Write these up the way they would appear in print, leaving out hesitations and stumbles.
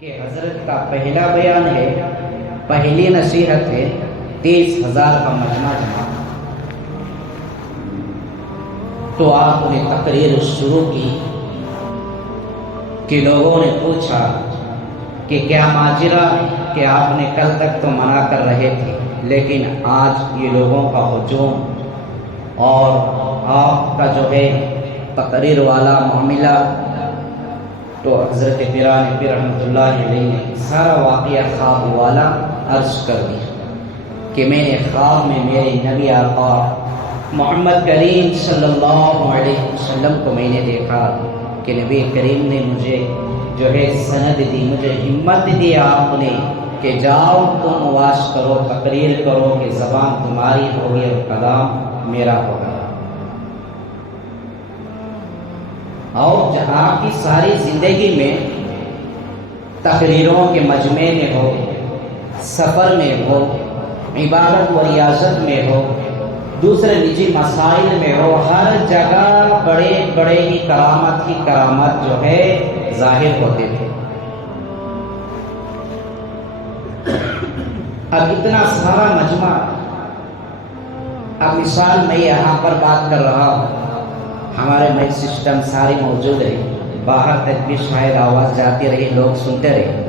کہ حضرت کا پہلا بیان ہے، پہلی نصیحت ہے، 30,000 کا مجمع جمع۔ تو آپ نے تقریر شروع کی کہ لوگوں نے پوچھا کہ کیا ماجرا کہ آپ نے کل تک تو منع کر رہے تھے، لیکن آج یہ لوگوں کا ہجوم اور آپ کا جو ہے تقریر والا معاملہ۔ تو حضرت پیران پیر رحمۃ اللہ علیہ نے سارا واقعہ خواب والا عرض کر دیا کہ میں نے خواب میں میرے نبی آقا محمد کریم صلی اللہ علیہ وسلم کو میں نے دیکھا کہ نبی کریم نے مجھے جو ہے سند دی، مجھے ہمت دی آپ نے کہ جاؤ تم واش کرو، تقریر کرو کہ زبان تمہاری ہوگی اور کلام میرا ہوگا۔ اور جہاں کی ساری زندگی میں تقریروں کے مجمع میں ہو، سفر میں ہو، عبادت و ریاضت میں ہو، دوسرے نجی مسائل میں ہو، ہر جگہ بڑے بڑے ہی کرامت جو ہے ظاہر ہوتے تھے۔ اب اتنا سارا مجمع، اب مثال میں یہاں پر بات کر رہا ہوں، ہمارے مائک سسٹم سارے موجود رہے، باہر تک بھی شاید آواز جاتی رہی، لوگ سنتے رہے۔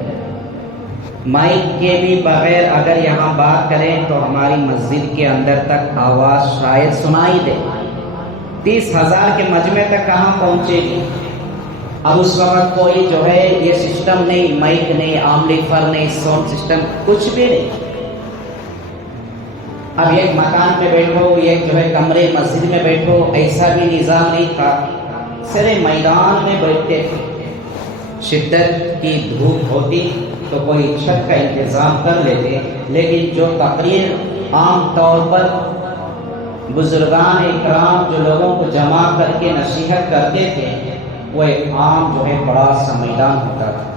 مائک کے بھی بغیر اگر یہاں بات کریں تو ہماری مسجد کے اندر تک آواز شاید سنائی دے۔ 30,000 کے مجمع تک کہاں پہنچے گی؟ اب اس وقت کوئی جو ہے یہ سسٹم نہیں، مائک نہیں، آمپلیفائر نہیں، ساؤنڈ سسٹم کچھ بھی نہیں۔ اب ایک مکان پہ بیٹھو، ایک جو ہے کمرے مسجد میں بیٹھو، ایسا بھی نظام نہیں تھا، سارے میدان میں بیٹھتے تھے۔ شدت کی دھوپ ہوتی تو کوئی چھت کا انتظام کر لیتے، لیکن جو تقریر عام طور پر بزرگان اکرام جو لوگوں کو جمع کر کے نصیحت کرتے تھے، وہ ایک عام جو ہے بڑا سا میدان ہوتا تھا۔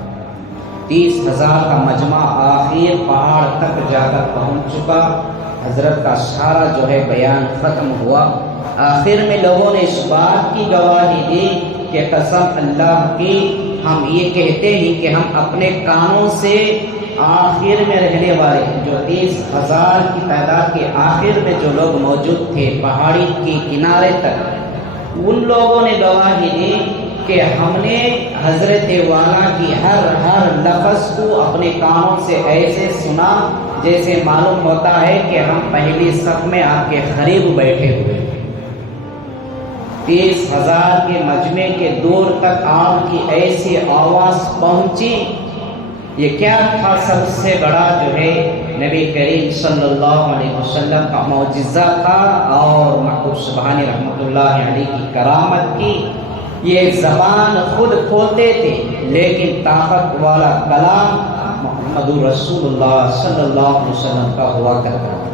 30,000 کا مجمع آخر پہاڑ تک جا کر پہنچ چکا، حضرت کا سارا جو ہے بیان ختم ہوا۔ آخر میں لوگوں نے اس بات کی گواہی دی کہ قسم اللہ کی ہم یہ کہتے ہیں کہ ہم اپنے کانوں سے آخر میں رہنے والے جو 30,000 کی تعداد کے آخر میں جو لوگ موجود تھے پہاڑی کے کنارے تک، ان لوگوں نے گواہی دی کہ ہم نے حضرت والا کی ہر لفظ کو اپنے کانوں سے ایسے سنا جیسے معلوم ہوتا ہے کہ ہم پہلی صف میں آپ کے قریب بیٹھے ہوئے۔ 30,000 کے مجمع کے دور تک آپ کی ایسی آواز پہنچی۔ یہ کیا تھا؟ سب سے بڑا جو ہے نبی کریم صلی اللہ علیہ وسلم کا معجزہ تھا اور محبوب سبحانی رحمۃ اللہ علیہ کی کرامت کی۔ یہ زبان خود کھولتے تھے لیکن طاقت والا کلام محمد رسول اللہ صلی اللہ علیہ وسلم کا ہوا کرتا تھا۔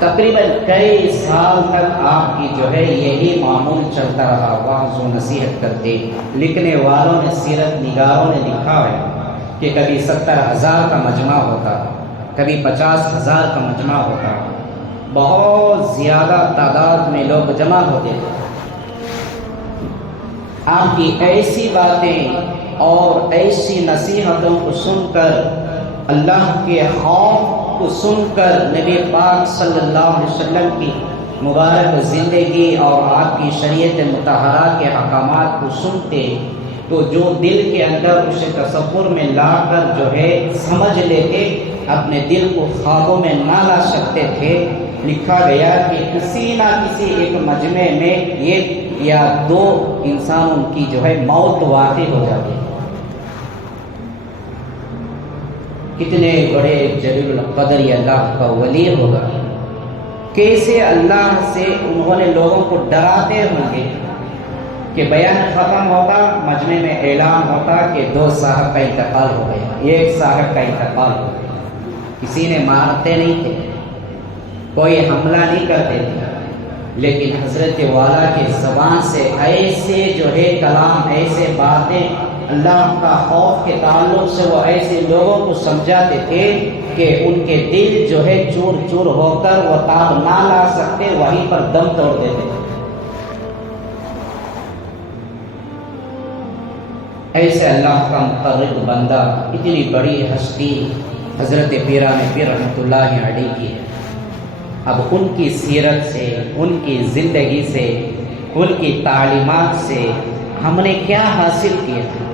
تقریباً کئی سال تک آپ کی جو ہے یہی معمول چلتا رہا، واعظ و نصیحت کرتے۔ لکھنے والوں نے، سیرت نگاروں نے لکھا ہے کہ کبھی 70,000 کا مجمع ہوتا، کبھی 50,000 کا مجمع ہوتا، بہت زیادہ تعداد میں لوگ جمع ہوتے تھے۔ آپ کی ایسی باتیں اور ایسی نصیحتوں کو سن کر، اللہ کے خوف کو سن کر، نبی پاک صلی اللہ علیہ وسلم کی مبارک زندگی اور آپ کی شریعت مطہرہ کے احکامات کو سنتے تو جو دل کے اندر اسے تصور میں لا کر جو ہے سمجھ لیتے، اپنے دل کو خوابوں میں نہ لا سکتے تھے۔ لکھا گیا کہ کسی نہ کسی ایک مجمع میں ایک یا دو انسانوں کی جو ہے موت واقع ہو جاتی۔ کتنے بڑے جلیل القدر یہ اللہ کا ولی ہوگا، کیسے اللہ سے انہوں نے لوگوں کو ڈراتے ہوں گے کہ بیان ختم ہوگا، مجمع میں اعلان ہوتا کہ 2 صاحب کا انتقال ہو گیا، 1 صاحب کا انتقال ہو گیا۔ کسی نے مارتے نہیں تھے، کوئی حملہ نہیں کرتے تھے، لیکن حضرت والا کے زبان سے ایسے جو ہے کلام، ایسے باتیں اللہ کا خوف کے تعلق سے وہ ایسے لوگوں کو سمجھاتے تھے کہ ان کے دل جو ہے چور چور ہو کر وہ تاب نہ لا سکتے، وہیں پر دم توڑ دیتے تھے۔ ایسے اللہ کا مقرب بندہ، اتنی بڑی ہستی حضرت پیران پیر رحمۃ اللہ علیہ کی ہے۔ اب ان کی سیرت سے، ان کی زندگی سے، ان کی تعلیمات سے ہم نے کیا حاصل کیا ہے؟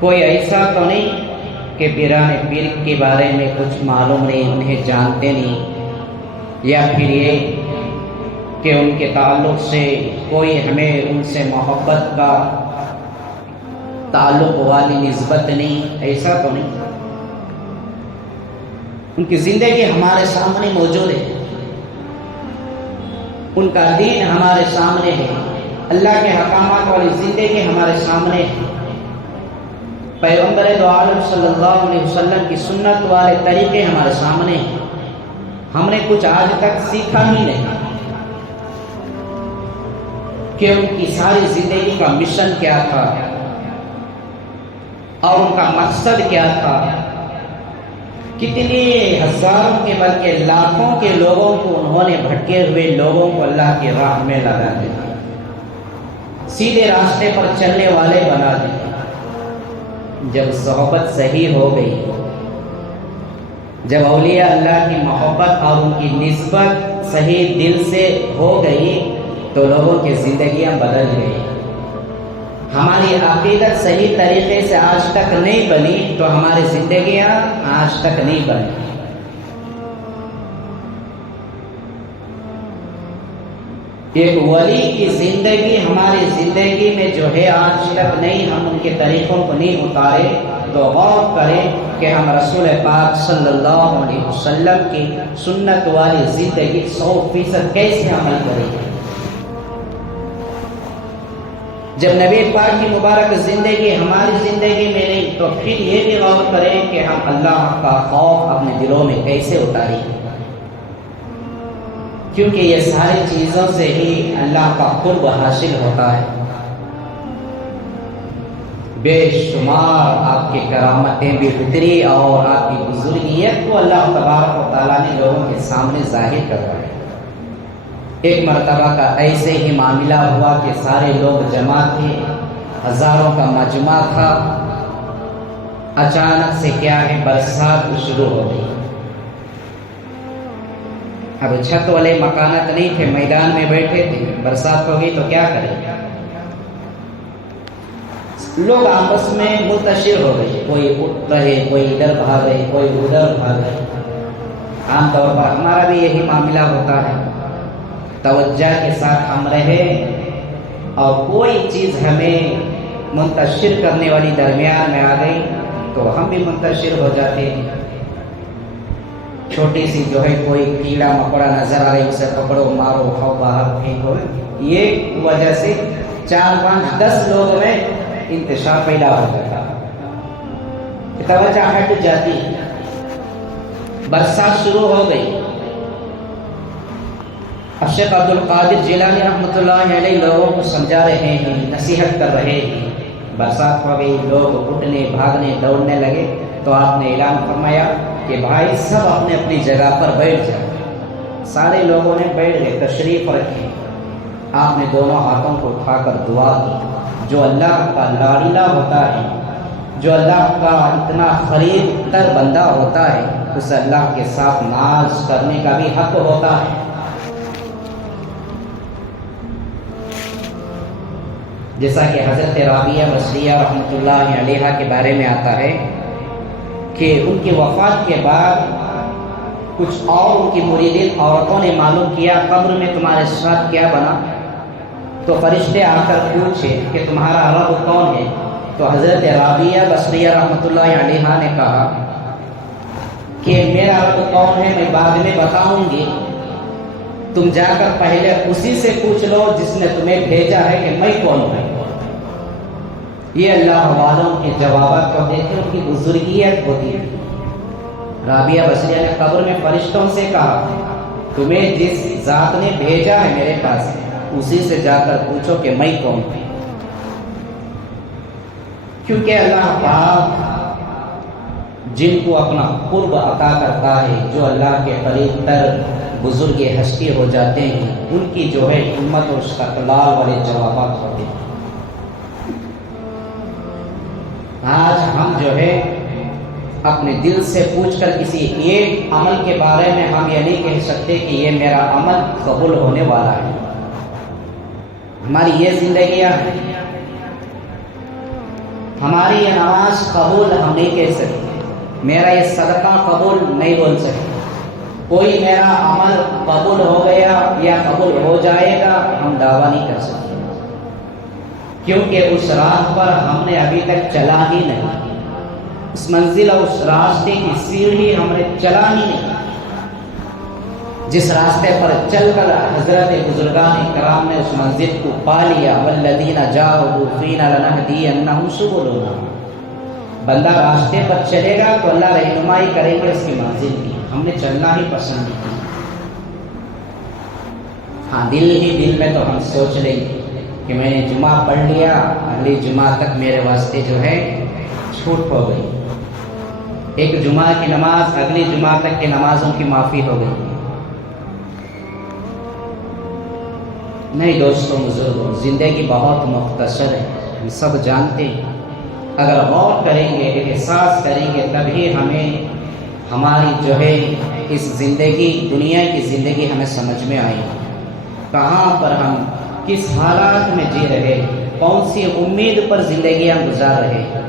کوئی ایسا تو نہیں کہ پیران پیر کے بارے میں کچھ معلوم نہیں، انہیں جانتے نہیں، یا پھر یہ کہ ان کے تعلق سے کوئی ہمیں ان سے محبت کا تعلق والی نسبت نہیں، ایسا تو نہیں۔ ان کی زندگی ہمارے سامنے موجود ہے، ان کا دین ہمارے سامنے ہے، اللہ کے احکامات والی زندگی ہمارے سامنے ہے، پیغمبر دو عالم صلی اللہ علیہ وسلم کی سنت والے طریقے ہمارے سامنے ہیں۔ ہم نے کچھ آج تک سیکھا ہی نہیں کہ ان کی ساری زندگی کا مشن کیا تھا اور ان کا مقصد کیا تھا۔ کتنے ہزاروں کے بلکہ لاکھوں کے لوگوں کو انہوں نے بھٹکے ہوئے لوگوں کو اللہ کی راہ میں لگا دیا، سیدھے راستے پر چلنے والے بنا دیا۔ جب صحبت صحیح ہو گئی، جب اولیاء اللہ کی محبت اور ان کی نسبت صحیح دل سے ہو گئی تو لوگوں کی زندگیاں بدل گئی۔ ہماری عقیدت صحیح طریقے سے آج تک نہیں بنی تو ہماری زندگیاں آج تک نہیں بنی۔ ایک ولی کی زندگی ہماری زندگی میں جو ہے آج تک نہیں، ہم ان کے طریقوں کو نہیں اتارے تو غور کریں کہ ہم رسول پاک صلی اللہ علیہ وسلم کی سنت والی زندگی 100% کیسے عمل کریں گے؟ جب نبی پاک کی مبارک زندگی ہماری زندگی میں نہیں تو پھر یہ بھی غور کریں کہ ہم اللہ کا خوف اپنے دلوں میں کیسے اتاریں، کیونکہ یہ ساری چیزوں سے ہی اللہ کا قرب حاصل ہوتا ہے۔ بے شمار آپ کی کرامتیں بھی اتری اور آپ کی بزرگیت کو اللہ تبارک و تعالیٰ نے لوگوں کے سامنے ظاہر کروایا۔ ایک مرتبہ کا ایسے ہی معاملہ ہوا کہ سارے لوگ جمع تھے، ہزاروں کا مجمع تھا، اچانک سے کیا ہے برسات شروع ہو گئی۔ اب چھت والے مکانات نہیں تھے، میدان میں بیٹھے تھے، برسات ہو گئی تو کیا کریں؟ لوگ آپس میں منتشر ہو گئے، کوئی اٹھ رہے، کوئی ادھر بھاگ رہے، کوئی ادھر بھاگ رہے۔ عام طور پر ہمارا بھی یہی معاملہ ہوتا ہے، توجہ کے ساتھ ہم رہے اور کوئی چیز ہمیں منتشر کرنے والی درمیان میں آ گئی تو ہم بھی منتشر ہو جاتے ہیں۔ چھوٹی سی جو ہے کوئی کیڑا مکوڑا نظر آ رہی، اسے پکڑو، مارو، کھاؤ، باہر پھینکو، یہ وجہ سے 4 5 10 لوگ میں انتشار پیدا ہو جاتا، توجہ ہٹ جاتی۔ برسات شروع ہو گئی، اب شیخ عبد القادر جیلانی رحمۃ اللہ علیہ لوگوں کو سمجھا رہے ہیں، نصیحت کر رہے ہیں۔ برسات ہو گئی، لوگ اٹھنے، بھاگنے، دوڑنے لگے تو آپ نے اعلان فرمایا کہ بھائی سب اپنے اپنی جگہ پر بیٹھ جائیں۔ سارے لوگوں نے بیٹھ گئے، تشریف رکھی۔ آپ نے دونوں ہاتھوں کو اٹھا کر دعا کی۔ جو اللہ کا لاڈلا ہوتا ہے، جو اللہ کا اتنا قریب تر بندہ ہوتا ہے، اس اللہ کے ساتھ ناز کرنے کا بھی حق ہوتا ہے۔ جیسا کہ حضرت رابعہ بصریہ رحمۃ اللہ علیہ کے بارے میں آتا ہے کہ ان کی وفات کے بعد کچھ اور ان کی مریدین عورتوں نے معلوم کیا قبر میں تمہارے ساتھ کیا بنا، تو فرشتے آ کر پوچھے کہ تمہارا رب کون ہے؟ تو حضرت رابعہ بصریہ رحمۃ اللہ علیہ نے کہا کہ میرا رب کون ہے میں بعد میں بتاؤں گی، تم جا کر پہلے اسی سے پوچھ لو جس نے تمہیں بھیجا ہے کہ میں کون ہوں۔ یہ اللہ والوں کے جوابات کو دیکھ ان کی بزرگیت ہوتی ہے۔ رابعہ بصریہ نے قبر میں فرشتوں سے کہا تمہیں جس ذات نے بھیجا ہے میرے پاس اسی سے جا کر پوچھو کہ میں کون ہوں، کیونکہ اللہ پاک جن کو اپنا قرب عطا کرتا ہے، جو اللہ کے قریب تر بزرگ ہستی ہو جاتے ہیں ان کی جو ہے امت اور استقلال والے جوابات ہوتے ہیں۔ آج ہم جو ہے اپنے دل سے پوچھ کر کسی ایک عمل کے بارے میں ہم یہ نہیں کہہ سکتے کہ یہ میرا عمل قبول ہونے والا ہے۔ ہماری یہ زندگیاں ہیں، ہماری یہ نماز قبول ہم نہیں کہہ سکتے، میرا یہ صدقہ قبول نہیں بول سکتے، کوئی میرا عمل قبول ہو گیا یا قبول ہو جائے گا ہم دعویٰ نہیں کر سکتے، کیونکہ اس راہ پر ہم نے ابھی تک چلا ہی نہیں، اس منزل اور اس راستے کی سیڑھی ہم نے چلا ہی نہیں۔ جس راستے پر چل کر حضرت بزرگان کرام نے اس منزل کو پا لیا، والذین جاہدوا فینا لنہدینہم سبلنا، بندہ راستے پر چلے گا تو اللہ رہنمائی کریں گے اس کی منزل کی، ہم نے چلنا ہی پسند نہیں کیا۔ ہاں دل ہی دل میں تو ہم سوچ لیں گے کہ میں نے جمعہ پڑھ لیا، اگلی جمعہ تک میرے واسطے جو ہے چھوٹ ہو گئی، ایک جمعہ کی نماز اگلی جمعہ تک کی نمازوں کی معافی ہو گئی۔ نہیں دوستوں بزرگوں، زندگی بہت مختصر ہے، ہم سب جانتے ہیں، اگر غور کریں گے احساس کریں گے تبھی ہمیں ہماری جو ہے اس زندگی دنیا کی زندگی ہمیں سمجھ میں آئے گی، کہاں پر ہم کس حالات میں جی رہے، کون سی امید پر زندگیاں گزار رہے ہیں۔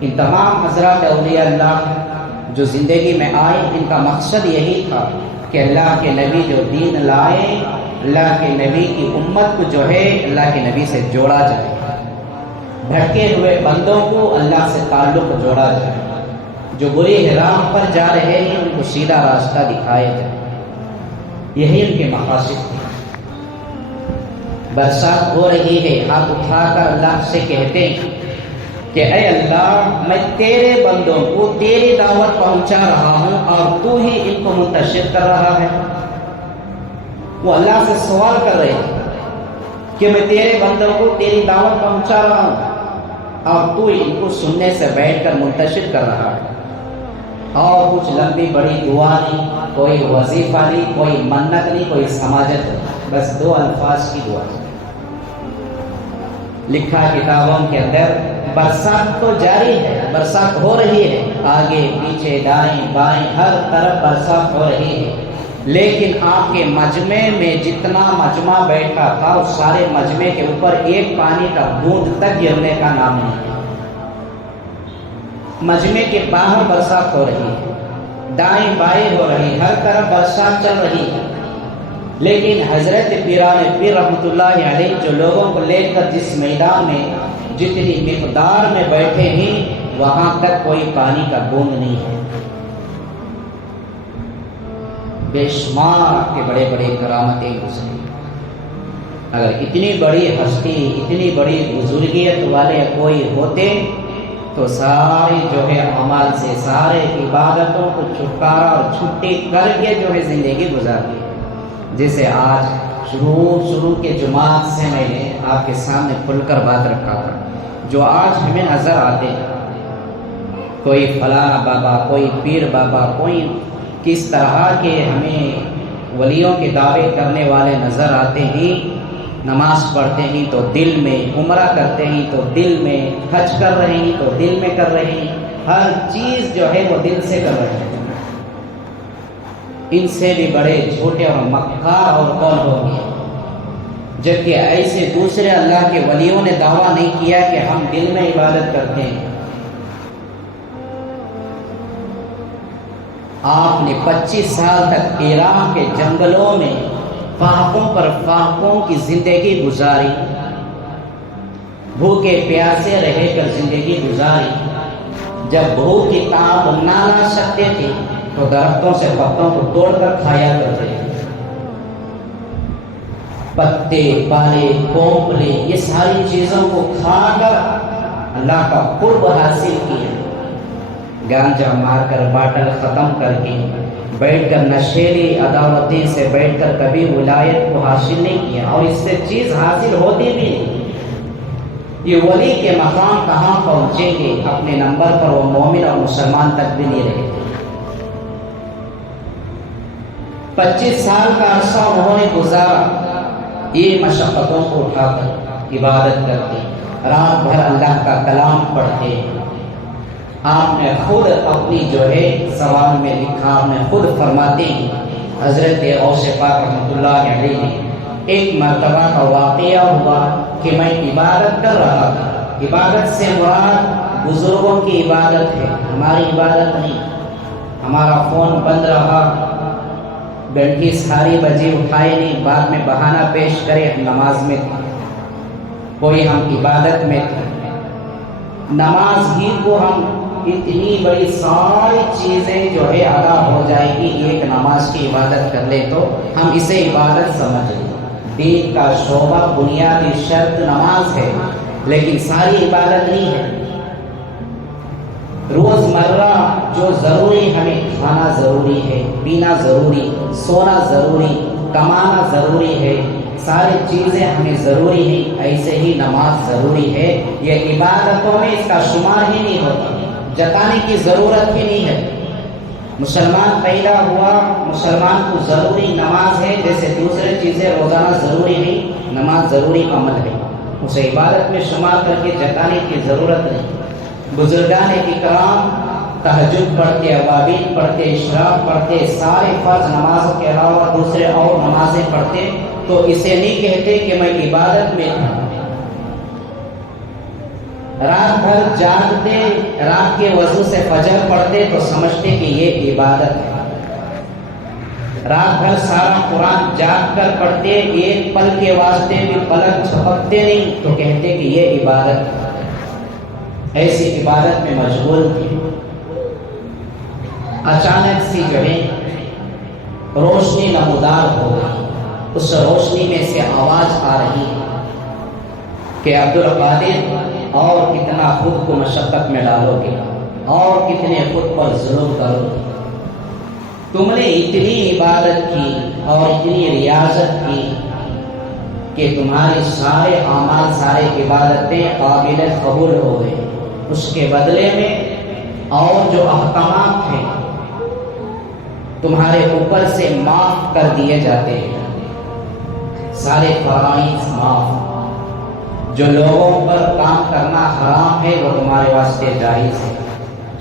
ان تمام حضرات اولیاء اللہ جو زندگی میں آئے ان کا مقصد یہی تھا کہ اللہ کے نبی جو دین لائے، اللہ کے نبی کی امت کو جو ہے اللہ کے نبی سے جوڑا جائے، بھٹکے ہوئے بندوں کو اللہ سے تعلق جوڑا جائے، جو بری راہ پر جا رہے ہیں ان کو سیدھا راستہ دکھایا جائے، یہی ان کے مقاصد تھے۔ برسات ہو رہی ہے، ہاتھ اٹھا کر اللہ سے کہتے ہیں کہ اے اللہ میں تیرے بندوں کو تیری دعوت پہنچا رہا ہوں اور تو ہی ان کو منتشر کر رہا ہے۔ وہ اللہ سے سوال کر رہے ہیں کہ میں تیرے بندوں کو تیری دعوت پہنچا رہا ہوں اور تو ان کو سننے سے بیٹھ کر منتشر کر رہا ہے، اور کچھ لمبی بڑی دعا نہیں، کوئی وظیفہ نہیں، کوئی منت نہیں، کوئی سماجت نہیں، بس دو الفاظ کی دعا۔ لکھا کتابوں کے اندر برسات تو جاری ہے، برسات ہو رہی ہے، آگے پیچھے دائیں بائیں ہر طرف برسات ہو رہی ہے، لیکن آپ کے مجمع میں جتنا مجمع بیٹھا تھا اس سارے مجمع کے اوپر ایک پانی کا بوند تک گرنے کا نام نہیں۔ مجمع کے باہر برسات ہو رہی ہے، دائیں بائیں ہو رہی، ہر طرف برسات چل رہی ہے، لیکن حضرت پیران پیر رحمۃ اللہ علیہ جو لوگوں کو لے کر جس میدان میں جتنی مقدار میں بیٹھے ہیں وہاں تک کوئی پانی کا بوند نہیں ہے۔ بے شمار کے بڑے بڑے کرامتیں گزری، اگر اتنی بڑی ہستی اتنی بڑی بزرگیت والے کوئی ہوتے تو ساری جو ہے اعمال سے سارے عبادتوں کو چھٹکارا اور چھٹی کر کے جو ہے زندگی گزارتی، جیسے آج شروع کے جماعت سے میں نے آپ کے سامنے کھل کر بات رکھا تھا، جو آج ہمیں نظر آتے ہیں، کوئی فلاں بابا، کوئی پیر بابا، کوئی کس طرح کے ہمیں ولیوں کے دعوے کرنے والے نظر آتے ہیں، نماز پڑھتے ہیں تو دل میں، عمرہ کرتے ہیں تو دل میں، حج کر رہے ہیں تو دل میں کر رہے ہیں، ہر چیز جو ہے وہ دل سے کر رہے ہیں۔ ان سے بھی بڑے جھوٹے اور مکار اور کون ہو گئے، جبکہ ایسے دوسرے اللہ کے ولیوں نے دعویٰ نہیں کیا کہ ہم دل میں عبادت کرتے ہیں۔ آپ نے 25 سال تک ایران کے جنگلوں میں فاقوں پر فاقوں کی زندگی گزاری، بھوکے پیاسے رہ کر زندگی گزاری، جب بھوک کی تاب نہ لا سکتے تھے تو درختوں سے پتوں کو توڑ کر کھایا کرتے تھے، پتے پالے پوپلے یہ ساری چیزوں کو کھا کر اللہ کا قرب حاصل کیا، گانجا مار کر باٹل ختم کر کے بیٹھ کر نشیلی عداوتیں سے بیٹھ کر کبھی ولایت کو حاصل نہیں کیا، اور اس سے چیز حاصل ہوتی بھی نہیں۔ یہ ولی کے مقام کہاں پہنچیں گے، اپنے نمبر پر وہ مومن اور مسلمان تک بھی نہیں رہے، 25 سال کا عرصہ انہوں نے گزارا یہ مشقتوں کو اٹھا کر عبادت کرتے، رات بھر اللہ کا کلام پڑھتے۔ آپ نے خود اپنی جو ہے سوال میں لکھا، آپ نے خود فرماتے ہیں حضرت غوث پاک رحمۃ اللہ علیہ نے ایک مرتبہ کا واقعہ ہوا کہ میں عبادت کر رہا تھا۔ عبادت سے مراد بزرگوں کی عبادت ہے، ہماری عبادت نہیں۔ ہمارا فون بند رہا، گھنٹی ساری بجے اٹھائے نہیں، بعد میں بہانہ پیش کرے ہم نماز میں تھے، کوئی ہم عبادت میں تھے۔ نماز ہی کو ہم اتنی بڑی ساری چیزیں جو ہے ادا ہو جائے گی، ایک نماز کی عبادت کر لے تو ہم اسے عبادت سمجھ لیں۔ دین کا شعبہ بنیادی شرط نماز ہے، لیکن ساری عبادت نہیں ہے۔ روزمرہ جو ضروری، ہمیں کھانا ضروری ہے، پینا ضروری، سونا ضروری، کمانا ضروری ہے، ساری چیزیں ہمیں ضروری ہیں، ایسے ہی نماز ضروری ہے۔ یہ عبادتوں میں اس کا شمار ہی نہیں ہوتا، جتانے کی ضرورت ہی نہیں ہے۔ مسلمان پیدا ہوا، مسلمان کو ضروری نماز ہے، جیسے دوسرے چیزیں روزانہ ضروری نہیں، نماز ضروری عمل ہے، اسے عبادت میں شمار کر کے جتانے کی ضرورت نہیں۔ بزرگان اکرام تہجد پڑھتے، اوابین پڑھتے، اشراق پڑھتے، سارے فرض نمازوں کے علاوہ دوسرے اور نمازیں پڑھتے، تو اسے نہیں کہتے کہ میں عبادت میں تھا۔ رات بھر جاگتے، رات کے وضو سے فجر پڑھتے تو سمجھتے کہ یہ عبادت ہے۔ رات بھر سارا قرآن جاگ کر پڑھتے، ایک پل کے واسطے بھی پلک جھپکتے نہیں تو کہتے کہ یہ عبادت ہے۔ ایسی عبادت میں مشغول تھے۔ اچانک سی جو ہے روشنی نمودار ہو گئی، اس روشنی میں سے آواز آ رہی کہ عبدالقادر اور کتنا خود کو مشقت میں ڈالو گے، اور کتنے خود پر ظلم کرو گے، تم نے اتنی عبادت کی اور اتنی ریاضت کی کہ تمہارے سارے اعمال، سارے عبادتیں قابل قبول ہو گئے، اس کے بدلے میں اور جو احکامات ہیں تمہارے اوپر سے معاف کر دیے جاتے ہیں، سارے فرائض معاف، جو لوگوں پر کام کرنا حرام ہے وہ تمہارے واسطے جائز ہے،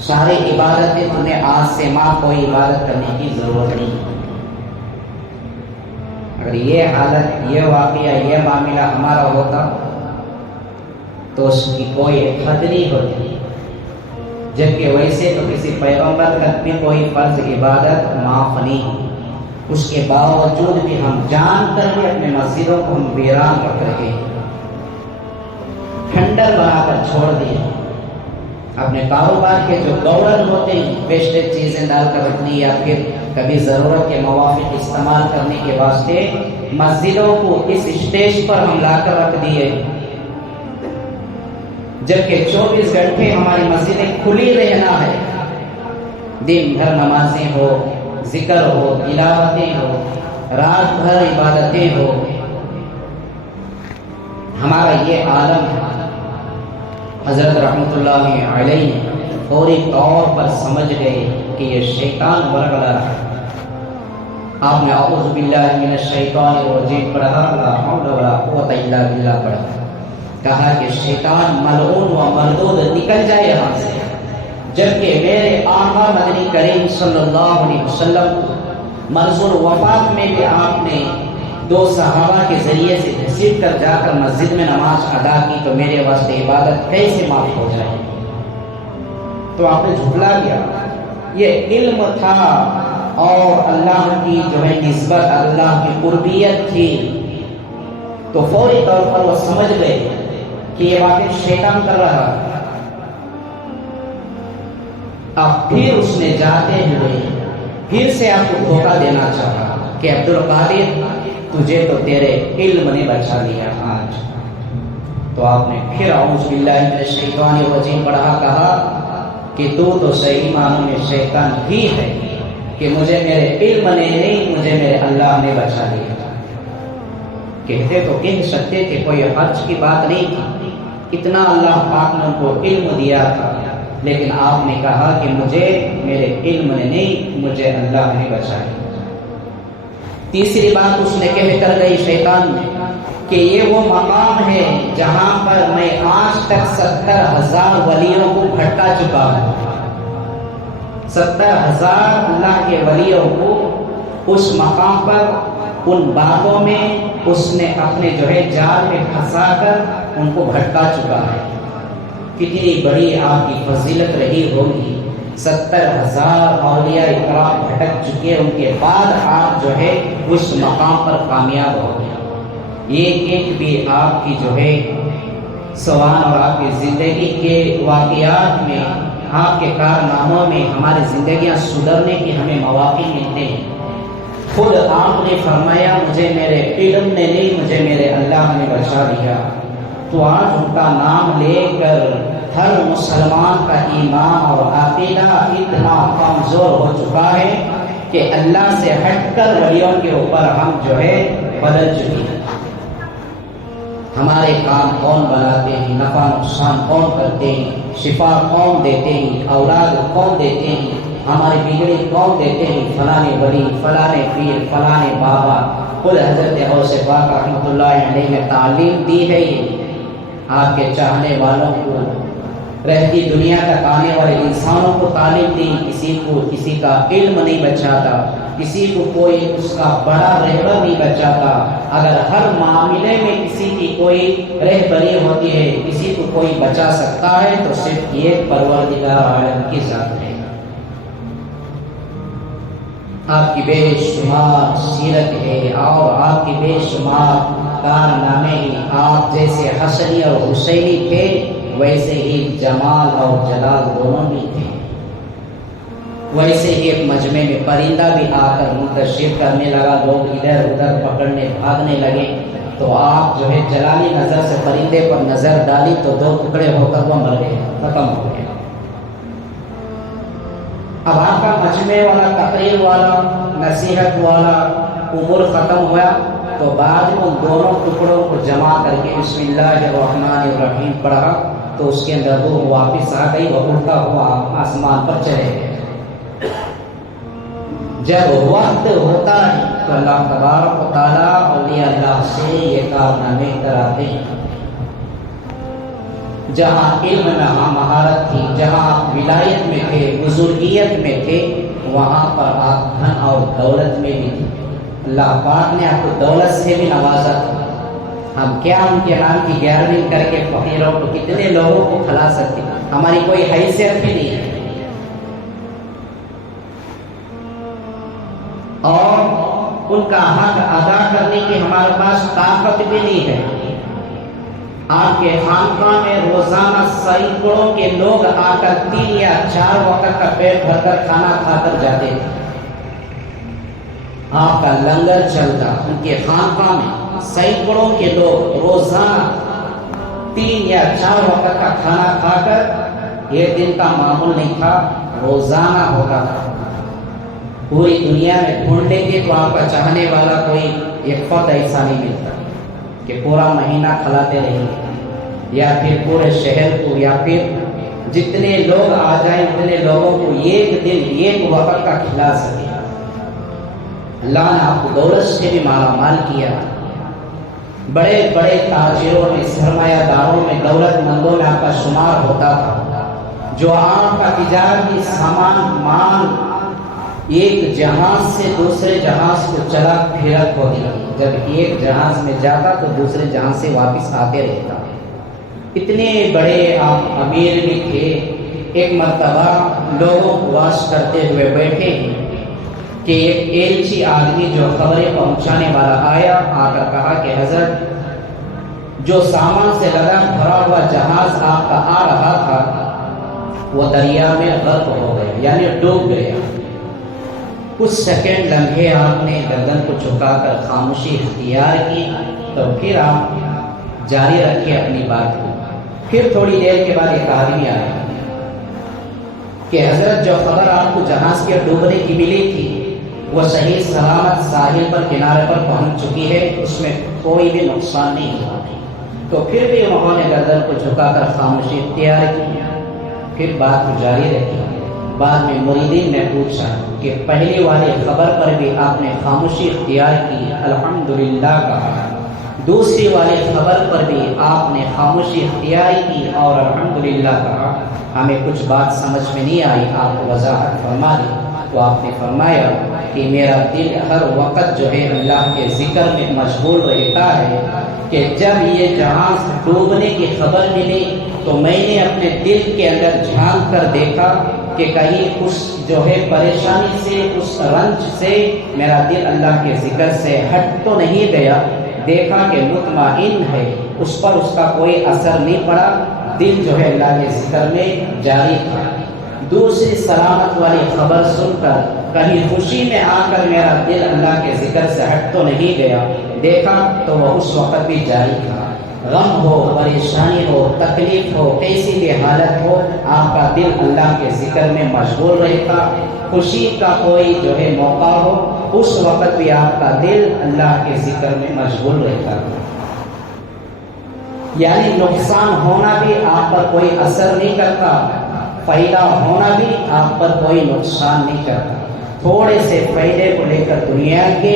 ساری عبادتیں تمہیں آج سے معاف، کوئی عبادت کرنے کی ضرورت نہیں۔ اگر یہ حالت، یہ واقعہ، یہ معاملہ ہمارا ہوتا تو اس کی کوئی حد نہیں ہوتی، جبکہ ویسے تو کسی پیغمبر تک بھی کوئی فرض عبادت معاف نہیں ہوتی، اس کے باوجود بھی ہم جان کر بھی اپنے مسجدوں کو ہم ویران رکھ رہے ہیں، کھنڈر بنا کر چھوڑ دیے، اپنے کاروبار کے جو گورن ہوتے ہیں ویسٹیج چیزیں ڈال کر رکھنی، یا پھر کبھی ضرورت کے موافق استعمال کرنے کے واسطے مسجدوں کو اس اسٹیج پر ہم لا کر رکھ دیے، جبکہ 24 گھنٹے ہماری مسجدیں کھلی رہنا ہے، دن بھر نمازیں ہو، ذکر ہو، تلاوتیں ہو، رات بھر عبادتیں ہو، ہمارا یہ عالم ہے۔ حضرت رحمت اللہ علیہ فوری طور پر سمجھ گئے کہ یہ شیطان ورگلا ہے۔ آپ نے اعوذ باللہ من الشیطان الرجیم پڑھا، لا حول ولا قوت الا باللہ پڑھا، کہا کہ شیطان ملعون و مردود نکل جائے یہاں سے، جبکہ میرے آقا مدنی کریم صلی اللہ علیہ وسلم منظور وفات میں بھی آپ نے 2 صحابہ کے ذریعے سے گھسیٹ کر جا کر مسجد میں نماز ادا کی، تو میرے واسطے عبادت کیسے معاف ہو جائے؟ تو آپ نے جھٹلا دیا۔ یہ علم تھا اور اللہ کی جو ہے نسبت، اللہ کی قربیت تھی، تو فوری طور پر وہ سمجھ گئے کہ یہ واقعی شیطان کر رہا ہے۔ اب پھر اس نے جاتے ہوئے پھر سے آپ کو دھوکہ دینا چاہا کہ عبدالقادر تجھے تو تیرے علم نے بچا لیا آج، تو آپ نے پھر اعوذ باللہ من الشیطان الرجیم پڑھا، کہا کہ تو صحیح معنوں میں شیطان ہی ہے کہ مجھے میرے علم نے نہیں، مجھے میرے اللہ نے بچا لیا۔ کہتے تو کہہ سکتے تھے، کوئی حرج کی بات نہیں تھی، اتنا اللہ پاک نے ان کو علم دیا تھا، لیکن آپ نے کہا کہ مجھے میرے علم نے نہیں، مجھے اللہ نے بچا لیا۔ تیسری بات اس نے کہہ کر گئی شیطان نے کہ یہ وہ مقام ہے جہاں پر میں آج تک 70,000 ولیوں کو بھٹکا چکا ہوں. 70,000 اللہ کے ولیوں کو اس مقام پر ان باتوں میں اس نے اپنے جال میں پھنسا کر ان کو بھٹکا چکا ہے. کتنی بڑی آپ کی فضیلت رہی ہوگی. 70,000 اولیاء اکرام بھٹک چکے، ان کے بعد آپ اس مقام پر کامیاب ہو گئے. ایک بھی آپ کی سوال اور آپ کی زندگی کے واقعات میں، آپ کے کارناموں میں ہماری زندگیاں سدھرنے کی ہمیں مواقع ملتے ہیں. خود آپ نے فرمایا مجھے میرے علم نے نہیں، مجھے میرے اللہ نے بچا دیا. تو آج ان کا نام لے کر ہر مسلمان کا ایمان اور عقیدہ اتنا کمزور ہو چکا ہے کہ اللہ سے ہٹ کر ولیوں کے اوپر ہم بدل چکے ہیں. ہمارے کام کون بناتے ہیں، نفع نقصان کون کرتے ہیں، شفا کون دیتے ہیں، اولاد کون دیتے ہیں، ہماری بگڑی کون دیتے ہیں، فلانے ولی، فلانے پیر، فلانے بابا. خود حضرت غوث پاک رحمۃ اللہ علیہ نے تعلیم دی ہے. یہ آپ کے چاہنے والوں کو، رہتی دنیا تک آنے والے انسانوں کو تعلیم دی. کسی کا علم نہیں بچاتا، کسی کو کوئی اس کا بڑا رہبر نہیں بچاتا. اگر ہر معاملے میں کسی کی کوئی رہبری ہوتی ہے، کسی کو کوئی بچا سکتا ہے تو صرف یہ پروردگار عالم کی ذات ہے. آپ کی بے شمار سیرت ہے اور آپ کی بے شمار کارنامے ہیں. آپ جیسے حسنی اور حسینی تھے ویسے ہی جمال اور جلال دونوں بھی تھے. ویسے ہی ایک مجمع میں پرندہ بھی آ کر منتشر کرنے لگا، لوگ ادھر ادھر پکڑنے بھاگنے لگے تو آپ جلالی نظر سے پرندے پر نظر ڈالی تو 2 ٹکڑے ہو کر وہ مر گئے، ختم ہو گئے. اب آپ کا مجمع والا، تقریر والا، نصیحت والا امور ختم ہوا تو بعد میں ان دونوں ٹکڑوں کو جمع کر کے بسم اللہ الرحمن الرحیم پڑھا تو اس کے اندر روح واپس آ گئی، وہ اڑتا ہوا آسمان پر چلے گئے. جب وقت ہوتا ہے تو اللہ تبارک و تعالیٰ اولیاء اللہ سے یہ کارنامے کراتے ہیں. جہاں علم میں مہارت تھی، جہاں آپ ولایت میں تھے، بزرگیت میں تھے، وہاں پر آپ دھن اور دولت میں بھی تھے. اللہ پاک نے آپ کو دولت سے بھی نوازا تھا. ہم کیا ان کے نام کی 11ویں کر کے فقیروں کو کتنے لوگوں کو کھلا سکتے، ہماری کوئی حیثیت بھی نہیں ہے اور ان کا حق ادا کرنے کی ہمارے پاس طاقت بھی نہیں ہے. آپ کے خانقاہ میں روزانہ سینکڑوں کے لوگ آ کر 3 یا 4 وقت کا پیٹ بھر کر کھانا کھا کر جاتے تھے. آپ کا لنگر چلتا، ان کے خانقاہ میں سینکڑوں کے لوگ روزانہ 3 یا 4 وقت کا کھانا کھا کر، ایک دن کا معمول نہیں تھا، روزانہ ہوتا تھا. پوری دنیا میں ڈھونڈیں گے تو آپ کا چاہنے والا کوئی ایک فرد ایسا نہیں ملتا کہ پورا مہینہ کھلاتے رہیں یا پھر پورے شہر کو یا پھر جتنے لوگ آ جائیں اتنے لوگوں کو ایک دن ایک وقت کا کھلا سکے. اللہ نے آپ کو دولت سے بھی مالا مال کیا. بڑے بڑے تاجروں میں، سرمایہ داروں میں، دولت مندوں میں آپ کا شمار ہوتا تھا. جو آپ کا تجارتی سامان مال ایک جہاز سے دوسرے جہاز کو چلا پھرت ہوتی، جب ایک جہاز میں جاتا تو دوسرے جہاز سے واپس آتے رہتا. اتنے بڑے آپ امیر بھی تھے. ایک مرتبہ لوگوں کو واش کرتے ہوئے بیٹھے کہ ایک ایلچی آدمی جو خبریں پہنچانے والا آیا، آ کر کہا کہ حضرت جو سامان سے لگا بھرا ہوا جہاز آپ کا آ رہا تھا وہ دریا میں غرق ہو گیا، یعنی ڈوب گیا. کچھ سیکنڈ لمحے آپ نے گردن کو جھکا کر خاموشی اختیار کی تو پھر آپ جاری رکھے اپنی بات کو. پھر تھوڑی دیر کے بعد ایک آدمی آیا کہ حضرت جو خبر آپ کو جہاز کے ڈوبنے کی ملی تھی وہ صحیح سلامت ساحل پر کنارے پر پہنچ چکی ہے، اس میں کوئی بھی نقصان نہیں ہوا. تو پھر بھی انہوں نے گردن کو جھکا کر خاموشی اختیار کی. پھر بات کو جاری رکھی. بعد میں مریدین نے پوچھا کہ پہلی والی خبر پر بھی آپ نے خاموشی اختیار کی، الحمدللہ کہا، دوسری والی خبر پر بھی آپ نے خاموشی اختیار کی اور الحمدللہ کہا، ہمیں کچھ بات سمجھ میں نہیں آئی، آپ وضاحت فرما دیں۔ تو آپ نے فرمایا کہ میرا دل ہر وقت جو ہے اللہ کے ذکر میں مشغول رہتا ہے کہ جب یہ جہاز ڈوبنے کی خبر ملی تو میں نے اپنے دل کے اندر جھانک کر دیکھا کہ کہیں اس جو ہے پریشانی سے، اس رنج سے میرا دل اللہ کے ذکر سے ہٹ تو نہیں گیا، دیکھا کہ مطمئن ہے، اس پر اس کا کوئی اثر نہیں پڑا، دل جو ہے اللہ کے ذکر میں جاری تھا۔ دوسری سلامت والی خبر سن کر کہیں خوشی میں آ کر میرا دل اللہ کے ذکر سے ہٹ تو نہیں گیا، دیکھا تو وہ اس وقت بھی جاری تھا۔ غم ہو، پریشانی ہو، تکلیف ہو، کیسی بھی حالت ہو، آپ کا دل اللہ کے ذکر میں مشغول رہتا، خوشی کا کوئی جو ہے موقع ہو، اس وقت بھی آپ کا دل اللہ کے ذکر میں مشغول رہتا، یعنی نقصان ہونا بھی آپ پر کوئی اثر نہیں کرتا، فائدہ ہونا بھی آپ پر کوئی نقصان نہیں کرتا۔ تھوڑے سے فائدے کو لے کر دنیا کے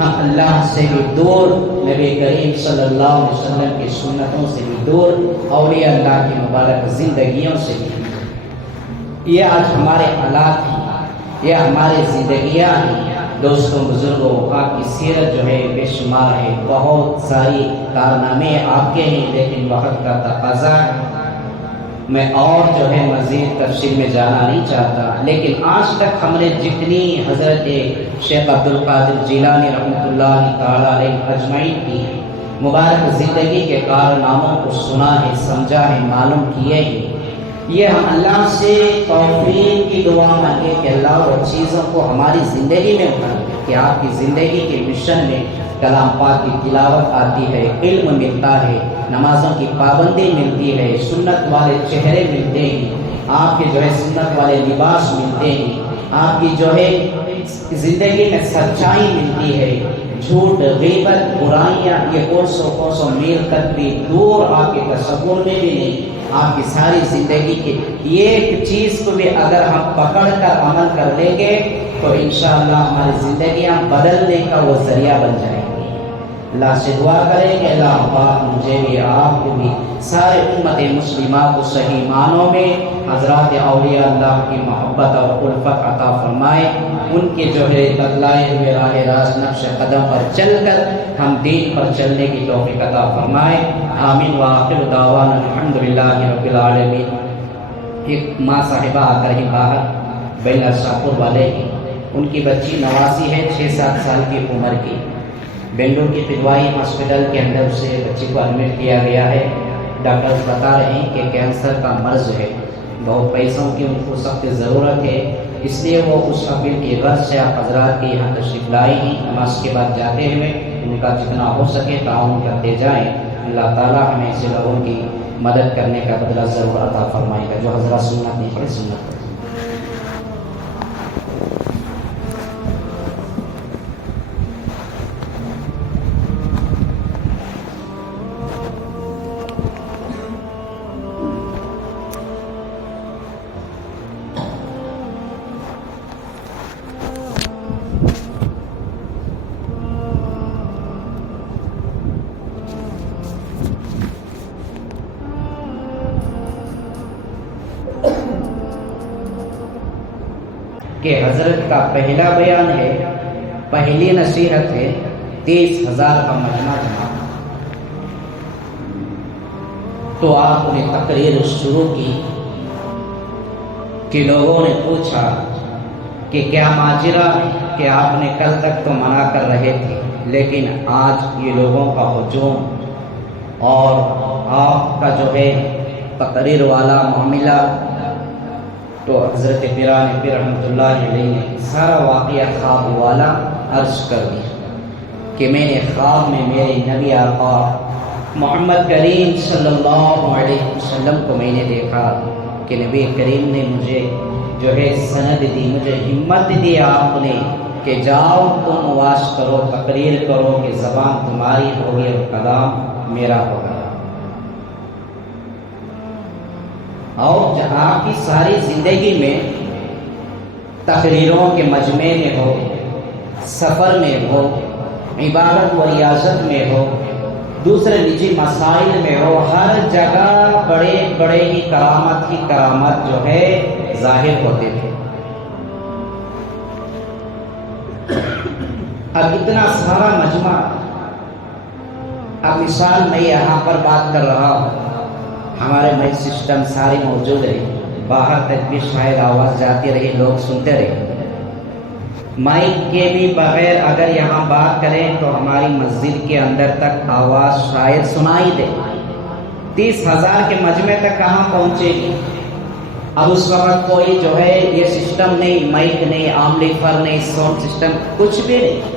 ہم اللہ سے بھی دور، نبی کریم صلی اللہ علیہ وسلم کی سنتوں سے بھی دور، اولیاء اللہ کی مبارک زندگیوں سے بھی دور۔ یہ آج ہمارے حالات ہیں، یہ ہماری زندگیاں ہیں۔ دوستوں، بزرگوں، آپ کی سیرت جو ہے بے شمار ہے، بہت ساری کارنامے آپ کے ہیں، لیکن وقت کا تقاضا ہے، میں اور جو ہے مزید تفصیل میں جانا نہیں چاہتا، لیکن آج تک ہم نے جتنی حضرت شیخ عبدالقادر جیلانی رحمۃ اللہ تعالیٰ علیہ اجمعین کی مبارک زندگی کے کارناموں کو سنا ہے، سمجھا ہے، معلوم کیے ہیں، یہ ہم اللہ سے توفیق کی دعا مانگے کہ اللہ وہ چیزوں کو ہماری زندگی میں اتار دے، کہ آپ کی زندگی کے مشن میں کلام پاک کی تلاوت آتی ہے، علم ملتا ہے، نمازوں کی پابندی ملتی ہے، سنت والے چہرے ملتے ہیں، آپ کے جو ہے سنت والے لباس ملتے ہیں، آپ کی جو ہے زندگی میں سچائی ملتی ہے، جھوٹ، غیبت، برائیاں یہ کوسوں میل تک بھی دور آپ کے تصور میں بھی نہیں۔ آپ کی ساری زندگی کی ایک چیز کو بھی اگر ہم پکڑ کر عمل کر لیں گے تو انشاءاللہ ہماری زندگیاں بدلنے کا وہ ذریعہ بن جائیں گی۔ اللہ سے دعا کریں کہ اللہ پاک مجھے بھی، آپ کو بھی، سارے امت مسلمہ کو صحیح معنوں میں حضرات اولیاء اللہ کی محبت اور الفت عطا فرمائے، ان کے جو ہے بتلائے ہوئے راہ راست نقش قدم پر چل کر ہم دین پر چلنے کی توفیق عطا فرمائے، آمین وآخر دعوانا الحمدللہ رب العالمین۔ ایک ماں صاحبہ آ کر ہی باہر بیلا شاہپور والے ہیں، ان کی بچی نواسی ہے، 6-7 سال کی عمر کی، بنگلور کی فدوائی ہاسپٹل کے اندر اسے بچی کو ایڈمٹ کیا گیا ہے، ڈاکٹرز بتا رہے ہیں کہ کینسر کا مرض ہے، بہت پیسوں کی ان کو سخت ضرورت ہے، اس لیے وہ اس اپیل کی غرض سے آپ حضرات کے یہاں تشریف لائے ہیں۔ نماز کے بعد جاتے ہوئے ان کا جتنا ہو سکے تعاون کرتے جائیں، اللہ تعالیٰ ہمیں ایسے لوگوں کی مدد کرنے کا بدلہ ضرور عطا فرمائے گا، جو حضرات سنت نہیں پڑھے سنت پڑھے۔ کہ حضرت کا پہلا بیان ہے، پہلی نصیحت ہے، 30,000 کا مجمع جمع، تو آپ نے تقریر شروع کی کہ لوگوں نے پوچھا کہ کیا ماجرا کہ آپ نے کل تک تو منع کر رہے تھے لیکن آج یہ لوگوں کا ہجوم اور آپ کا جو ہے تقریر والا معاملہ، تو حضرت پیران پیر رحمۃ اللہ علیہ نے سارا واقعہ خواب والا عرض کر دیا کہ میں نے خواب میں میرے نبی آقا محمد کریم صلی اللہ علیہ وسلم کو میں نے دیکھا کہ نبی کریم نے مجھے جو ہے سند دی، مجھے ہمت دی آپ نے کہ جاؤ تم واش کرو، تقریر کرو کہ زبان تمہاری ہوگی اور کلام میرا ہوگا، اور آپ کی ساری زندگی میں تقریروں کے مجمع میں ہو، سفر میں ہو، عبادت و ریاضت میں ہو، دوسرے نجی مسائل میں ہو، ہر جگہ بڑے بڑے ہی کرامت جو ہے ظاہر ہوتے تھے۔ اب اتنا سارا مجمع، اب مثال میں یہاں پر بات کر رہا ہوں، ہمارے مائک سسٹم سارے موجود رہے، باہر تک بھی شاید آواز جاتی رہی، لوگ سنتے رہے۔ مائک کے بھی بغیر اگر یہاں بات کریں تو ہماری مسجد کے اندر تک آواز شاید سنائی دے، 30,000 کے مجمع تک کہاں پہنچے گی؟ اب اس وقت کوئی جو ہے یہ سسٹم نہیں، مائک نہیں، ایمپلیفائر نہیں، ساؤنڈ سسٹم کچھ بھی نہیں۔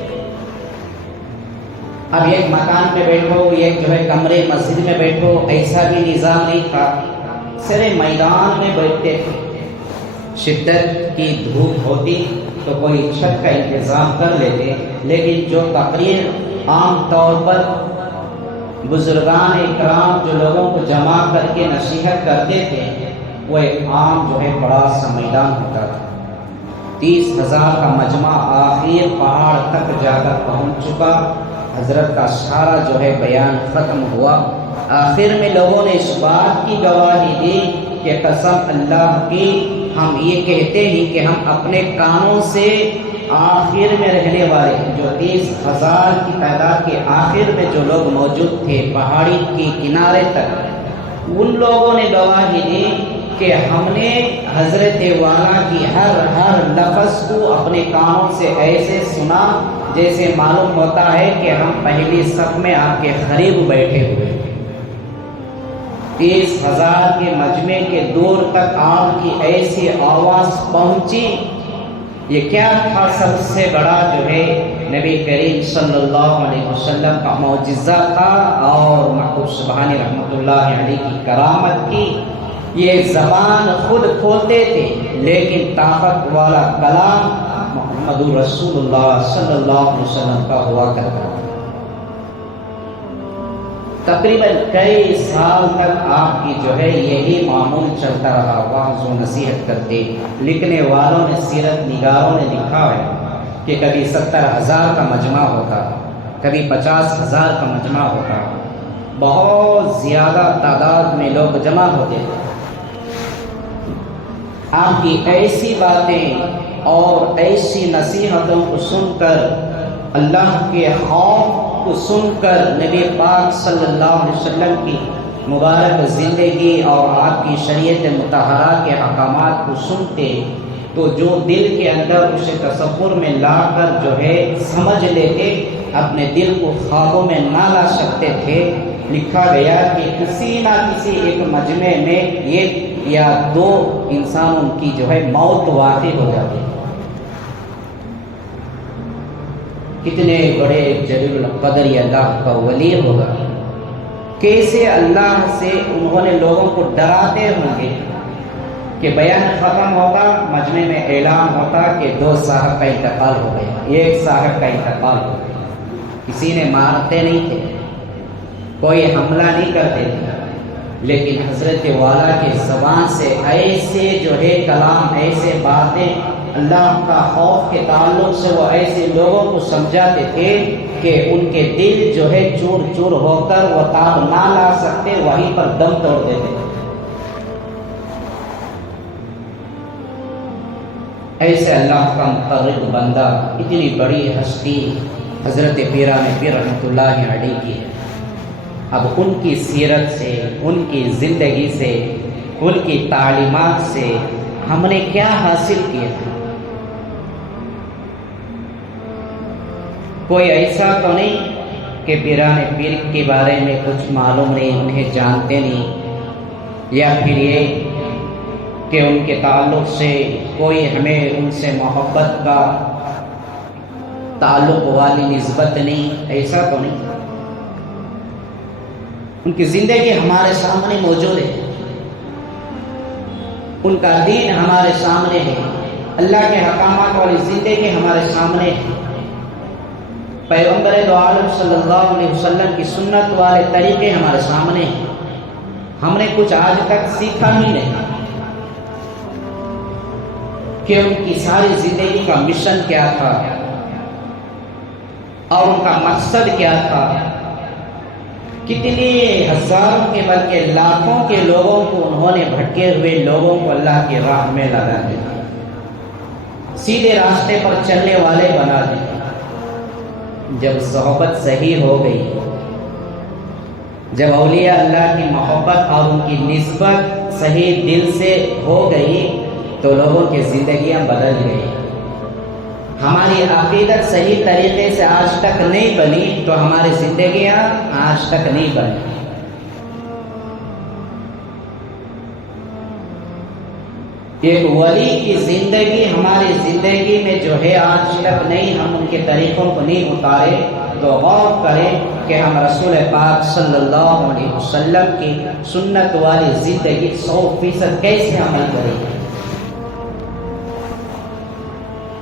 اب ایک مکان پہ بیٹھو، ایک جو ہے کمرے مسجد میں بیٹھو، ایسا بھی نظام نہیں تھا، صرف میدان میں بیٹھتے تھے۔ شدت کی دھوپ ہوتی تو کوئی چھت کا انتظام کر لیتے، لیکن جو تقریر عام طور پر بزرگان اکرام جو لوگوں کو جمع کر کے نصیحت کرتے تھے، وہ ایک عام جو ہے بڑا سا میدان ہوتا تھا۔ 30,000 کا مجمع آخر پہاڑ تک جا کر پہنچ چکا، حضرت کا سارا جو ہے بیان ختم ہوا۔ آخر میں لوگوں نے اس بات کی گواہی دی کہ قسم اللہ کی ہم یہ کہتے ہیں کہ ہم اپنے کانوں سے آخر میں رہنے والے جو 30,000 کی تعداد کے آخر میں جو لوگ موجود تھے پہاڑی کے کنارے تک، ان لوگوں نے گواہی دی کہ ہم نے حضرت والا کی ہر لفظ کو اپنے کانوں سے ایسے سنا جیسے معلوم ہوتا ہے کہ ہم پہلی صف میں آپ کے قریب بیٹھے ہوئے۔ 30,000 کے مجمع کے دور تک آپ کی ایسی آواز پہنچی، یہ کیا تھا؟ سب سے بڑا جو ہے نبی کریم صلی اللہ علیہ وسلم کا معجزہ تھا، اور محبوب سبحانی رحمۃ اللہ علیہ کی کرامت تھی۔ یہ زبان خود کھولتے تھے، لیکن طاقت والا کلام محمد رسول اللہ صلی اللہ علیہ وسلم کا ہوا کرتا تھا۔ تقریباً کئی سال تک آپ کی جو ہے یہی معمول چلتا رہا، واعظ و نصیحت کرتے۔ لکھنے والوں نے، سیرت نگاروں نے لکھا ہے کہ کبھی 70,000 کا مجمع ہوتا، کبھی 50,000 کا مجمع ہوتا، بہت زیادہ تعداد میں لوگ جمع ہوتے تھے۔ آپ کی ایسی باتیں اور ایسی نصیحتوں کو سن کر، اللہ کے خوف کو سن کر، نبی پاک صلی اللہ علیہ وسلم کی مبارک زندگی اور آپ کی شریعت مطہرہ کے احکامات کو سنتے تو جو دل کے اندر اسے تصور میں لا کر جو ہے سمجھ لیتے، اپنے دل کو خوابوں میں نہ لا سکتے تھے۔ لکھا گیا کہ کسی نہ کسی ایک مجمع میں ایک یا دو انسانوں کی جو ہے موت واقع ہو جاتی۔ کتنے بڑے جلیل القدر اللہ کا ولی ہوگا، کیسے اللہ سے انہوں نے لوگوں کو ڈراتے ہوں گے کہ بیان ختم ہوگا، مجمع میں اعلان ہوتا کہ 2 صاحب کا انتقال ہو گیا، 1 صاحب کا انتقال ہو گیا۔ کسی نے مارتے نہیں تھے، کوئی حملہ نہیں کرتے تھے، لیکن حضرت والا کی زبان سے ایسے جو ہے کلام، ایسے باتیں اللہ کا خوف کے تعلق سے وہ ایسے لوگوں کو سمجھاتے تھے کہ ان کے دل جو ہے چور چور ہو کر وہ تاب نہ لا سکتے، وہیں پر دم توڑ دیتے تھے۔ ایسے اللہ کا مقرب بندہ، اتنی بڑی ہستی حضرت پیران پیر رحمۃ اللہ علیہ کی ہے۔ اب ان کی سیرت سے، ان کی زندگی سے، ان کی تعلیمات سے ہم نے کیا حاصل کیا؟ کوئی ایسا تو نہیں کہ پیران پیر کے بارے میں کچھ معلوم نہیں، انہیں جانتے نہیں، یا پھر یہ کہ ان کے تعلق سے کوئی ہمیں ان سے محبت کا تعلق والی نسبت نہیں، ایسا تو نہیں۔ ان کی زندگی ہمارے سامنے موجود ہے، ان کا دین ہمارے سامنے ہے، اللہ کے حکامات والی زندگی ہمارے سامنے ہے، پیغمبر دو عالم صلی اللہ علیہ وسلم کی سنت والے طریقے ہمارے سامنے ہیں۔ ہم نے کچھ آج تک سیکھا ہی نہیں، کہ ان کی ساری زندگی کا مشن کیا تھا اور ان کا مقصد کیا تھا. کتنے ہزاروں کے بلکہ لاکھوں کے لوگوں کو انہوں نے بھٹکے ہوئے لوگوں کو اللہ کی راہ میں لگا دیا، سیدھے راستے پر چلنے والے بنا دیا. جب صحبت صحیح ہو گئی، جب اولیاء اللہ کی محبت اور ان کی نسبت صحیح دل سے ہو گئی تو لوگوں کی زندگیاں بدل گئی. ہماری عقیدت صحیح طریقے سے آج تک نہیں بنی تو ہماری زندگیاں آج تک نہیں بنی. ایک ولی کی زندگی ہماری زندگی میں جو ہے آج تک نہیں، ہم ان کے طریقوں کو نہیں اتارے تو غور کریں کہ ہم رسول پاک صلی اللہ علیہ وسلم کی سنت والی زندگی 100% کیسے عمل کریں.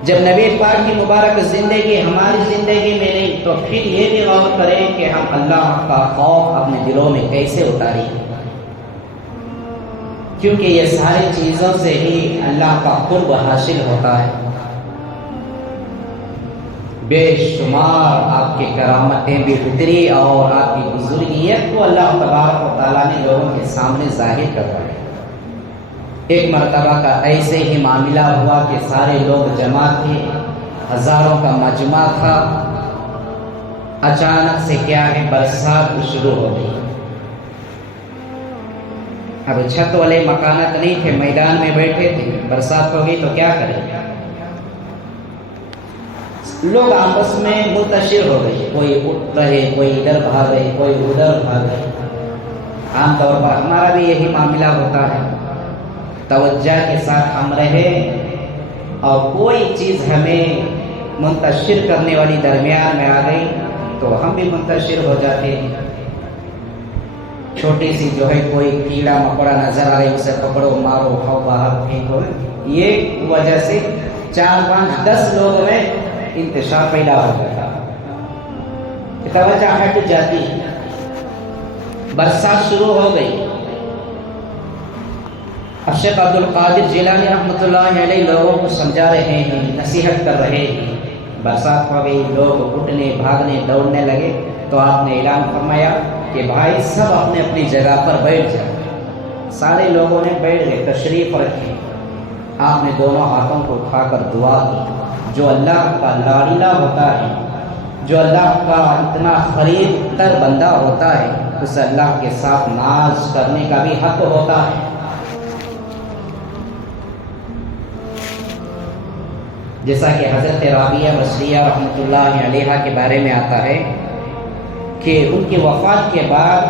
جب نبی پاک کی مبارک زندگی ہماری زندگی میں نہیں تو پھر یہ بھی غور کریں کہ ہم اللہ کا خوف اپنے دلوں میں کیسے اتاریں، کیونکہ یہ ساری چیزوں سے ہی اللہ کا قرب حاصل ہوتا ہے. بے شمار آپ کی کرامتیں بھی اتری اور آپ کی بزرگیت کو اللہ تبارک و تعالیٰ نے لوگوں کے سامنے ظاہر کروایا. ایک مرتبہ کا ایسے ہی معاملہ ہوا کہ سارے لوگ جمع تھے، ہزاروں کا مجمع تھا. اچانک سے کیا ہے، برسات شروع ہو گئی. اب چھت والے مکانات نہیں تھے، میدان میں بیٹھے تھے، برسات ہو گئی تو کیا کریں. لوگ آپس میں منتشر ہو گئے، کوئی اٹھ رہے، کوئی ادھر بھاگ رہے، کوئی ادھر بھاگ رہے. عام طور پر ہمارا بھی یہی معاملہ ہوتا ہے، توجہ کے ساتھ ہم رہے اور کوئی چیز ہمیں منتشر کرنے والی درمیان میں آ گئی تو ہم بھی منتشر ہو جاتے ہیں. چھوٹی سی جو ہے کوئی کیڑا مکوڑا نظر آ رہی، اسے پکڑو، مارو، کھاؤ، باہر پھینکو. یہ وجہ سے 4 5 10 لوگوں میں انتشار پیدا ہو گیا، توجہ ہٹ جاتی. برسات شروع ہو گئی. اب شیخ عبد القادر جیلانی رحمۃ اللہ علیہ لوگوں کو سمجھا رہے ہیں، نصیحت کر رہے ہیں. برسات ہو گئی، لوگ اٹھنے، بھاگنے، دوڑنے لگے تو آپ نے اعلان فرمایا کہ بھائی سب اپنے اپنی جگہ پر بیٹھ جائیں. سارے لوگوں نے بیٹھ گئے، تشریف رکھی. آپ نے دونوں ہاتھوں کو اٹھا کر دعا کی. جو اللہ کا لاڈلا ہوتا ہے، جو اللہ کا اتنا قریب تر بندہ ہوتا ہے، اس اللہ کے ساتھ ناز کرنے کا بھی حق ہوتا ہے. جیسا کہ حضرت رابعہ بصریہ رحمۃ اللہ علیہا کے بارے میں آتا ہے کہ ان کی وفات کے بعد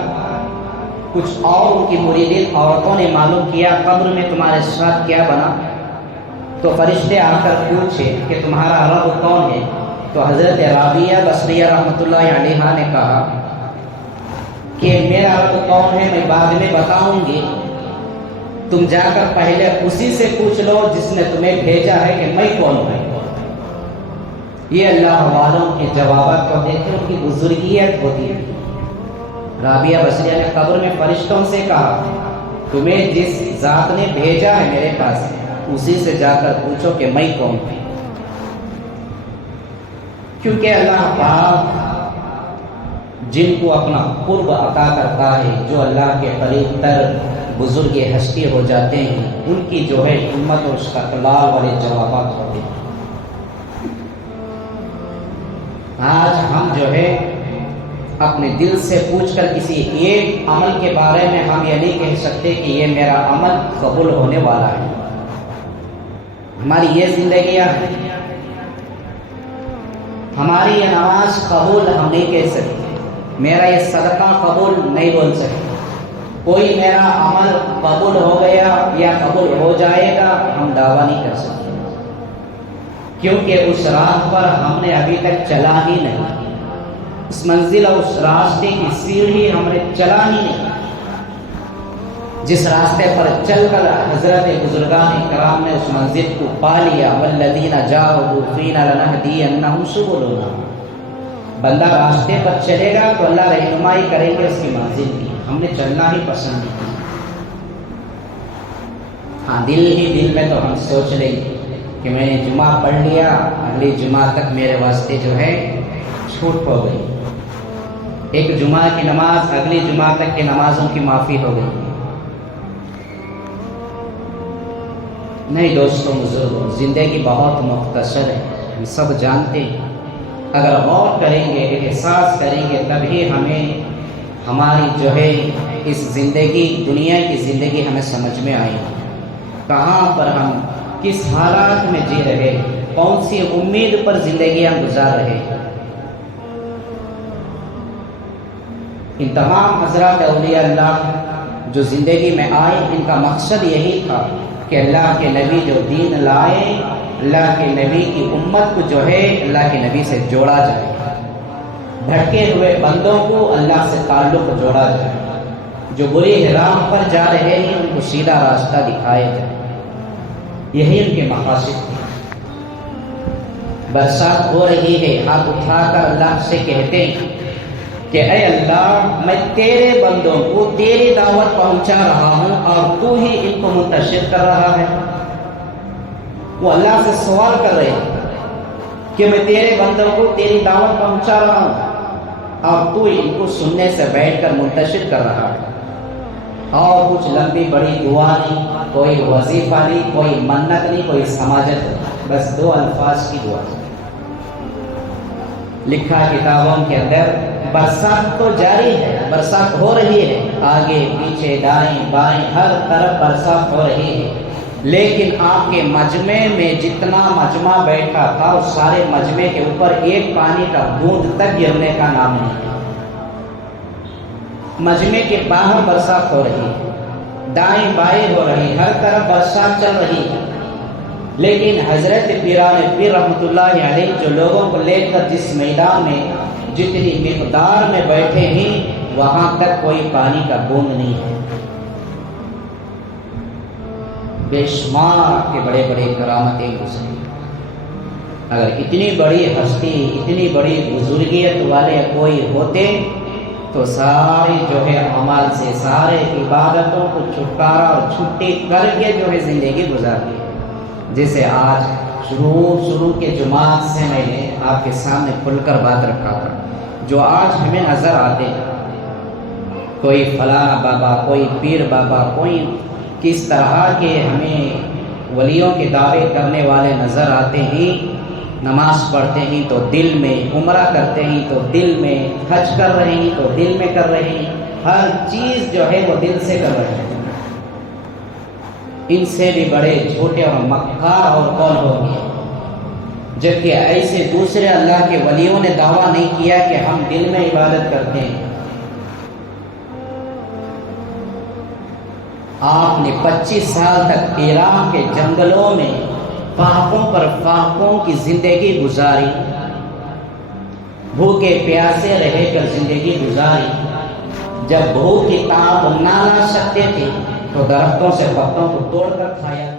کچھ اور ان کی مریدین عورتوں نے معلوم کیا قبر میں تمہارے ساتھ کیا بنا. تو فرشتے آ کر پوچھے کہ تمہارا رب کون ہے. تو حضرت رابعہ بصریہ رحمۃ اللہ علیہا نے کہا کہ میرا رب کون ہے میں بعد میں بتاؤں گی، تم جا کر پہلے اسی سے پوچھ لو جس نے تمہیں بھیجا ہے کہ میں کون ہوں. یہ اللہ والوں کے جوابات کو دیکھ کر ان کی بزرگیت ہوتی ہے. رابعہ بصریہ نے قبر میں فرشتوں سے کہا تمہیں جس ذات نے بھیجا ہے میرے پاس اسی سے جا کر پوچھو کہ میں کون ہوں. کیونکہ اللہ پاک جن کو اپنا قرب عطا کرتا ہے، جو اللہ کے قریب تر بزرگ ہستی ہو جاتے ہیں، ان کی جو ہے ہمت اور استقلال والے جوابات ہوتے ہیں. آج ہم جو ہے اپنے دل سے پوچھ کر کسی ایک عمل کے بارے میں ہم یہ نہیں کہہ سکتے کہ یہ میرا عمل قبول ہونے والا ہے. ہماری یہ زندگیاں ہیں، ہماری یہ نماز قبول ہم نہیں کہہ سکتے، میرا یہ صدقہ قبول نہیں بول سکتے، کوئی میرا عمل قبول ہو گیا یا قبول ہو جائے گا ہم دعویٰ نہیں کر سکتے، کیونکہ اس راہ پر ہم نے ابھی تک چلا ہی نہیں. اس منزل اور اس راستے کی سیڑھی ہم نے چلا ہی نہیں. جس راستے پر چل کر حضرت بزرگان کرام نے اس منزل کو پا لیا، والذین جاہدوا فینا لنہدینہم سبلنا. بندہ راستے پر چلے گا تو اللہ رہنمائی کریں گے اس کی منزل کی. ہم نے چلنا ہی پسند نہیں کیا. ہاں دل ہی دل میں تو ہم سوچ لیں گے کہ میں نے جمعہ پڑھ لیا، اگلی جمعہ تک میرے واسطے جو ہے چھوٹ ہو گئی، ایک جمعہ کی نماز اگلی جمعہ تک کی نمازوں کی معافی ہو گئی۔ نہیں دوستوں بزرگوں، زندگی بہت مختصر ہے، ہم سب جانتے ہیں۔ اگر غور کریں گے، احساس کریں گے، تبھی ہمیں ہماری جو ہے اس زندگی، دنیا کی زندگی ہمیں سمجھ میں آئے گی، کہاں پر ہم کس حالات میں جی رہے، کون سی امید پر زندگیاں گزار رہے۔ ان تمام حضرات اولیاء اللہ جو زندگی میں آئے، ان کا مقصد یہی تھا کہ اللہ کے نبی جو دین لائے، اللہ کے نبی کی امت کو جو ہے اللہ کے نبی سے جوڑا جائے، بھٹکے ہوئے بندوں کو اللہ سے تعلق جوڑا جائے، جو بری راہ پر جا رہے ہیں ان کو سیدھا راستہ دکھایا جائے، یہی ان کے مقاصد تھے۔ برسات ہو رہی ہے، ہاتھ اٹھا کر اللہ سے کہتے ہیں کہ اے اللہ، میں تیرے بندوں کو تیری دعوت پہنچا رہا ہوں اور تو ہی ان کو منتشر کر رہا ہے۔ وہ اللہ سے سوال کر رہے ہیں کہ میں تیرے بندوں کو تیری دعوت پہنچا رہا ہوں اور تو ہی ان کو سننے سے بیٹھ کر منتشر کر رہا ہے، اور کچھ لمبی بڑی دعا نہیں، کوئی وظیفہ نہیں، کوئی منت نہیں، کوئی سماجت نہیں، بس دو الفاظ کی دعا۔ لکھا کتابوں کے اندر برسات تو جاری ہے، برسات ہو رہی ہے، آگے پیچھے دائیں بائیں ہر طرف برسات ہو رہی ہے، لیکن آپ کے مجمع میں جتنا مجمع بیٹھا تھا اس سارے مجمع کے اوپر ایک پانی کا بوند تک گرنے کا نام نہیں۔ مجمع کے باہر برسات ہو رہی ہے، دائیں بائیں ہو رہی، ہر طرف برسات چل رہی ہے، لیکن حضرت پیران پیر رحمۃ اللہ علیہ جو لوگوں کو لے کر جس میدان میں جتنی مقدار میں بیٹھے ہیں وہاں تک کوئی پانی کا بوند نہیں ہے۔ بے شمار کے بڑے بڑے کرامتیں گزری۔ اگر اتنی بڑی ہستی، اتنی بڑی بزرگیت والے کوئی ہوتے تو ساری جو ہے عمل سے، سارے عبادتوں کو چھٹکارا اور چھٹی کر کے جو ہے زندگی گزارتی ہے۔ جیسے آج شروع کے جماعت سے میں نے آپ کے سامنے کھل کر بات رکھا تھا، جو آج ہمیں نظر آتے ہیں، کوئی فلانا بابا، کوئی پیر بابا، کوئی کس طرح کے ہمیں ولیوں کے دعوے کرنے والے نظر آتے ہیں، نماز پڑھتے ہیں تو دل میں، عمرہ کرتے ہیں تو دل میں، حج کر رہے ہیں تو دل میں کر رہے ہیں، ہر چیز جو ہے وہ دل سے کر رہے ہیں۔ ان سے بھی بڑے جھوٹے اور مکار اور کون ہوں گے، جبکہ ایسے دوسرے اللہ کے ولیوں نے دعویٰ نہیں کیا کہ ہم دل میں عبادت کرتے ہیں۔ آپ نے 25 سال تک عراق کے جنگلوں میں فاقوں پر فاقوں کی زندگی گزاری، بھوکے پیاسے رہ کر زندگی گزاری۔ جب بھوک کی تاب نہ لا سکتے تھے تو درختوں سے پتوں کو توڑ کر کھایا۔